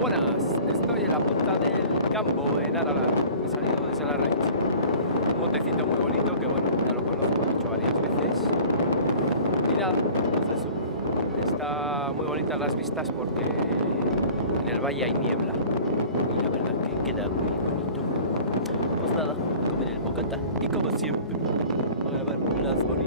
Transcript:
Buenas, estoy en la punta del Cambo, en Aralar. He salido desde la raíz. Un montecito muy bonito que, bueno, ya lo conozco, lo he hecho varias veces. Y nada, pues eso. Está muy bonitas las vistas porque en el valle hay niebla. Y la verdad que queda muy bonito. Pues nada, comer el bocata. Y como siempre, voy a ver las bonitas